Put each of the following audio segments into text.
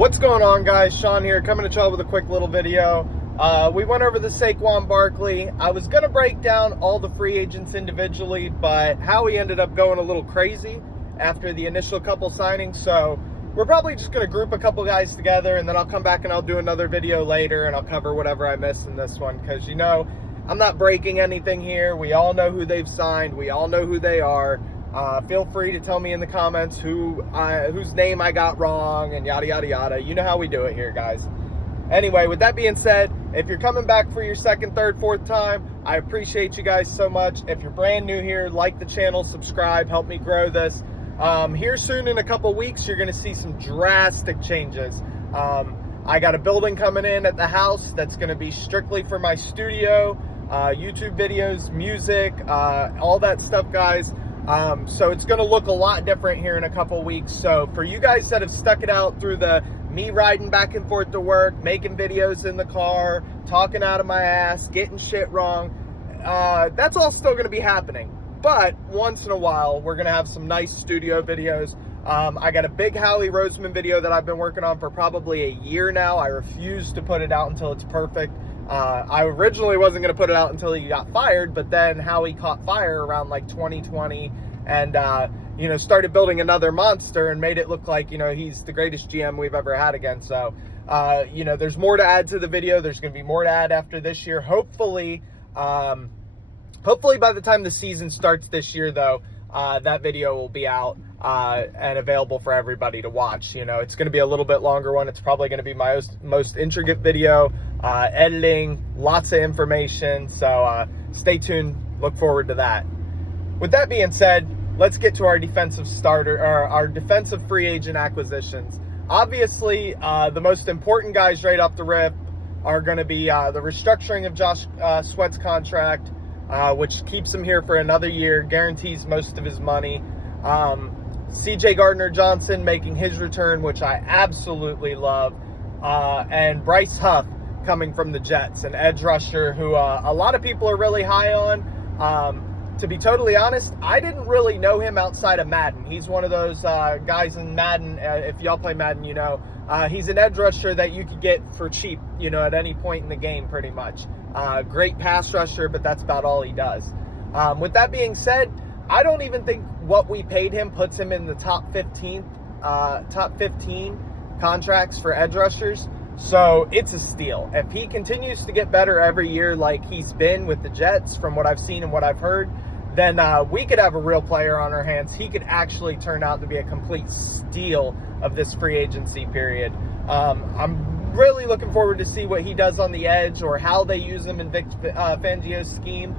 What's going on, guys? Sean here, coming to y'all with a quick little video. We went over the Saquon Barkley. I was going to break down all the free agents individually, but Howie ended up going a little crazy after the initial couple signings, so we're probably just going to group a couple guys together, and then I'll come back and I'll do another video later, and I'll cover whatever I missed in this one, because, you know, I'm not breaking anything here. We all know who they've signed. We all know who they are. Feel free to tell me in the comments whose name I got wrong and yada, yada, yada. You know how we do it here, guys. Anyway, with that being said, if you're coming back for your second, third, fourth time, I appreciate you guys so much. If you're brand new here, like the channel, subscribe, help me grow this. Here soon in a couple weeks, you're going to see some drastic changes. I got a building coming in at the house that's going to be strictly for my studio, YouTube videos, music, all that stuff, guys. So it's going to look a lot different here in a couple weeks. So for you guys that have stuck it out through the me riding back and forth to work, making videos in the car, talking out of my ass, getting shit wrong, that's all still going to be happening. But once in a while, we're going to have some nice studio videos. I got a big Howie Roseman video that I've been working on for probably a year now. I refuse to put it out until it's perfect. I originally wasn't going to put it out until he got fired, but then Howie caught fire around like 2020 and, you know, started building another monster and made it look like, you know, he's the greatest GM we've ever had again. So, you know, there's more to add to the video. There's going to be more to add after this year. Hopefully by the time the season starts this year, though, that video will be out and available for everybody to watch. You know, it's going to be a little bit longer one. It's probably going to be my most intricate video, editing, lots of information. So stay tuned. Look forward to that. With that being said, let's get to our defensive starter, or our defensive free agent acquisitions. Obviously, the most important guys right off the rip are going to be the restructuring of Josh Sweat's contract, which keeps him here for another year, guarantees most of his money. CJ Gardner-Johnson making his return, which I absolutely love. And Bryce Huff coming from the Jets, an edge rusher who a lot of people are really high on. To be totally honest, I didn't really know him outside of Madden. He's one of those guys in Madden, if y'all play Madden, you know. He's an edge rusher that you could get for cheap, you know, at any point in the game, pretty much. Great pass rusher, but that's about all he does. With that being said, I don't even think what we paid him puts him in the top 15 contracts for edge rushers. So it's a steal. If he continues to get better every year like he's been with the Jets, from what I've seen and what I've heard, then we could have a real player on our hands. He could actually turn out to be a complete steal of this free agency period. I'm really looking forward to see what he does on the edge, or how they use him in Vic Fangio's scheme.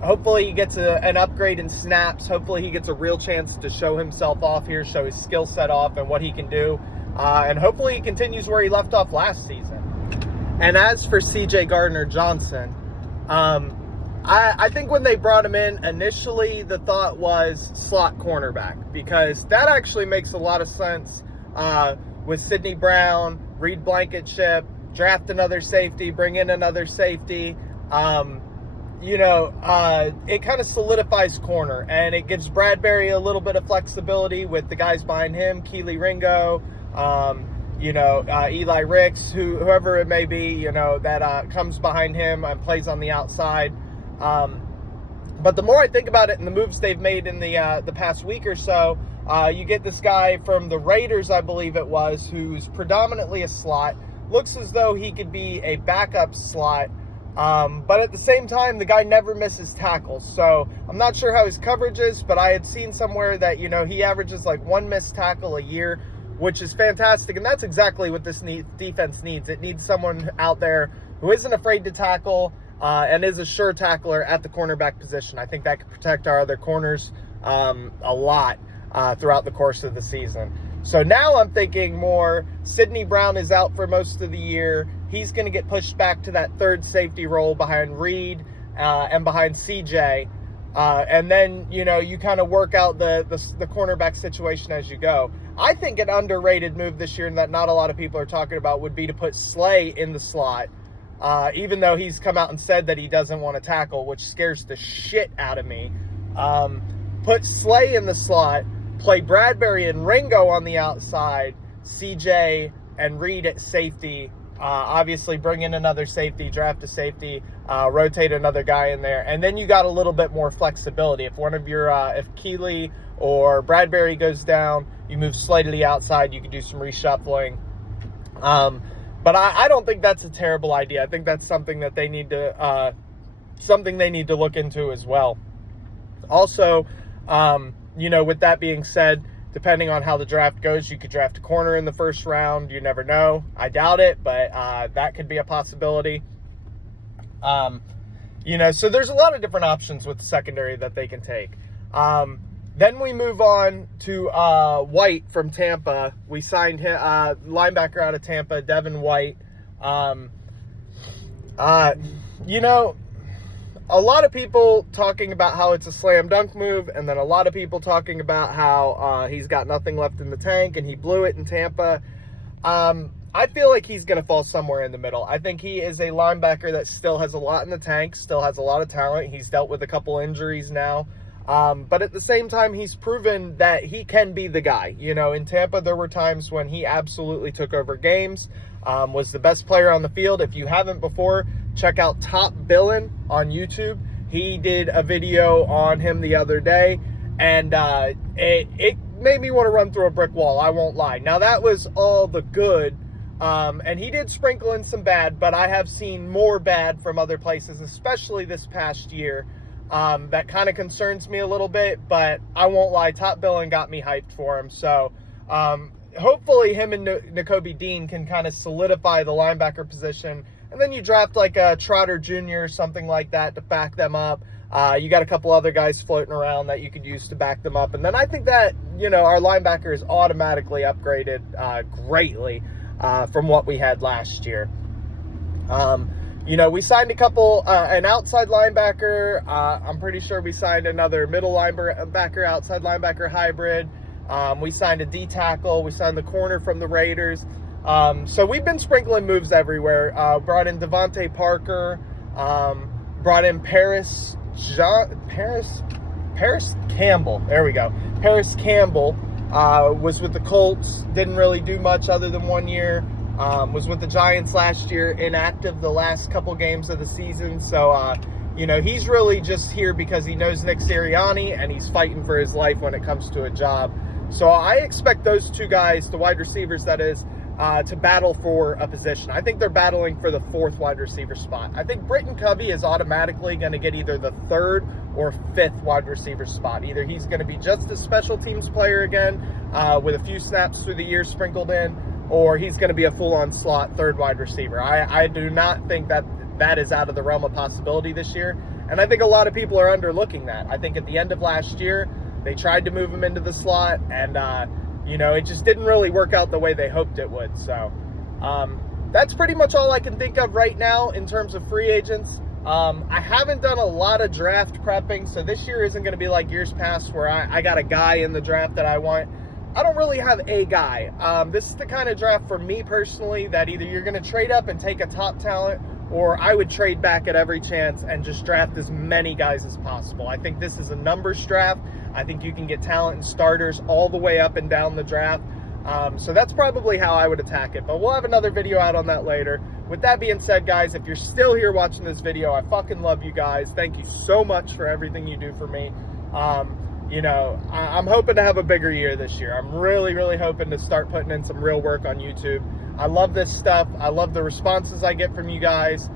Hopefully he gets an upgrade in snaps. Hopefully he gets a real chance to show himself off here, show his skill set off and what he can do. And hopefully he continues where he left off last season. And as for CJ Gardner-Johnson, I think when they brought him in, initially the thought was slot cornerback, because that actually makes a lot of sense with Sidney Brown, Reed Blankenship, draft another safety, bring in another safety. You know, it kind of solidifies corner, and it gives Bradbury a little bit of flexibility with the guys behind him, Kelee Ringo, you know, Eli Ricks, whoever it may be, you know, that comes behind him and plays on the outside. But the more I think about it and the moves they've made in the past week or so, you get this guy from the Raiders, I believe it was, who's predominantly a slot. Looks as though he could be a backup slot. But at the same time, the guy never misses tackles. So I'm not sure how his coverage is, but I had seen somewhere that, you know, he averages like one missed tackle a year, which is fantastic. And that's exactly what this defense needs. It needs someone out there who isn't afraid to tackle, and is a sure tackler at the cornerback position. I think that could protect our other corners a lot throughout the course of the season. So now I'm thinking more Sidney Brown is out for most of the year. He's going to get pushed back to that third safety role behind Reed and behind CJ. And then, you know, you kind of work out the cornerback situation as you go. I think an underrated move this year, and that not a lot of people are talking about, would be to put Slay in the slot. Even though he's come out and said that he doesn't want to tackle, which scares the shit out of me. Put Slay in the slot, play Bradbury and Ringo on the outside, CJ and Reed at safety. Obviously, bring in another safety, draft a safety, rotate another guy in there, and then you got a little bit more flexibility. If one of your, if Keeley or Bradbury goes down, you move slightly outside. You can do some reshuffling. But I don't think that's a terrible idea. I think that's something that they need to look into as well. Also, with that being said, depending on how the draft goes, you could draft a corner in the first round. You never know. I doubt it, but that could be a possibility. So there's a lot of different options with the secondary that they can take. Then we move on to White from Tampa. We signed him, linebacker out of Tampa, Devin White. A lot of people talking about how it's a slam dunk move, and then a lot of people talking about how he's got nothing left in the tank and he blew it in Tampa. I feel like he's going to fall somewhere in the middle. I think he is a linebacker that still has a lot in the tank, still has a lot of talent. He's dealt with a couple injuries now. But at the same time, he's proven that he can be the guy. In Tampa, there were times when he absolutely took over games, was the best player on the field. If you haven't before, check out Top Billin on YouTube. He did a video on him the other day, and it made me want to run through a brick wall, I won't lie. Now, that was all the good, and he did sprinkle in some bad, but I have seen more bad from other places, especially this past year. That kind of concerns me a little bit, but I won't lie, Top Billin got me hyped for him. So hopefully him and Nakobe Dean can kind of solidify the linebacker position. And then you draft like a Trotter Jr. or something like that to back them up. You got a couple other guys floating around that you could use to back them up. And then I think that, our linebacker is automatically upgraded greatly from what we had last year. We signed a couple, an outside linebacker. I'm pretty sure we signed another middle linebacker, outside linebacker hybrid. We signed a D tackle. We signed the corner from the Raiders. So we've been sprinkling moves everywhere. Brought in Devontae Parker. Brought in Paris Campbell. There we go. Paris Campbell was with the Colts. Didn't really do much other than 1 year. Was with the Giants last year, inactive the last couple games of the season. So, he's really just here because he knows Nick Sirianni and he's fighting for his life when it comes to a job. So I expect those two guys, the wide receivers that is, to battle for a position. I think they're battling for the 4th wide receiver spot. I think Britton Covey is automatically going to get either the 3rd or 5th wide receiver spot. Either he's going to be just a special teams player again, with a few snaps through the year sprinkled in, or he's going to be a full-on slot 3rd wide receiver. I do not think that is out of the realm of possibility this year, and I think a lot of people are underlooking that. I think at the end of last year, they tried to move him into the slot, and it just didn't really work out the way they hoped it would. So that's pretty much all I can think of right now in terms of free agents. I haven't done a lot of draft prepping, so this year isn't going to be like years past where I got a guy in the draft that I want. I don't really have a guy. This is the kind of draft for me personally that either you're going to trade up and take a top talent, or I would trade back at every chance and just draft as many guys as possible. I think this is a numbers draft. I think you can get talent and starters all the way up and down the draft. So that's probably how I would attack it. But we'll have another video out on that later. With that being said, guys, if you're still here watching this video, I fucking love you guys. Thank you so much for everything you do for me. I'm hoping to have a bigger year this year. I'm really, really hoping to start putting in some real work on YouTube. I love this stuff. I love the responses I get from you guys.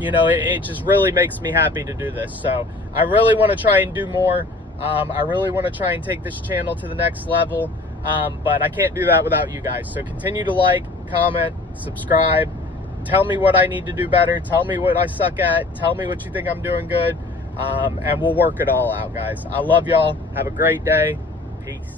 It just really makes me happy to do this. So I really want to try and do more. I really want to try and take this channel to the next level. But I can't do that without you guys. So continue to like, comment, subscribe. Tell me what I need to do better. Tell me what I suck at. Tell me what you think I'm doing good. And we'll work it all out, guys. I love y'all. Have a great day. Peace.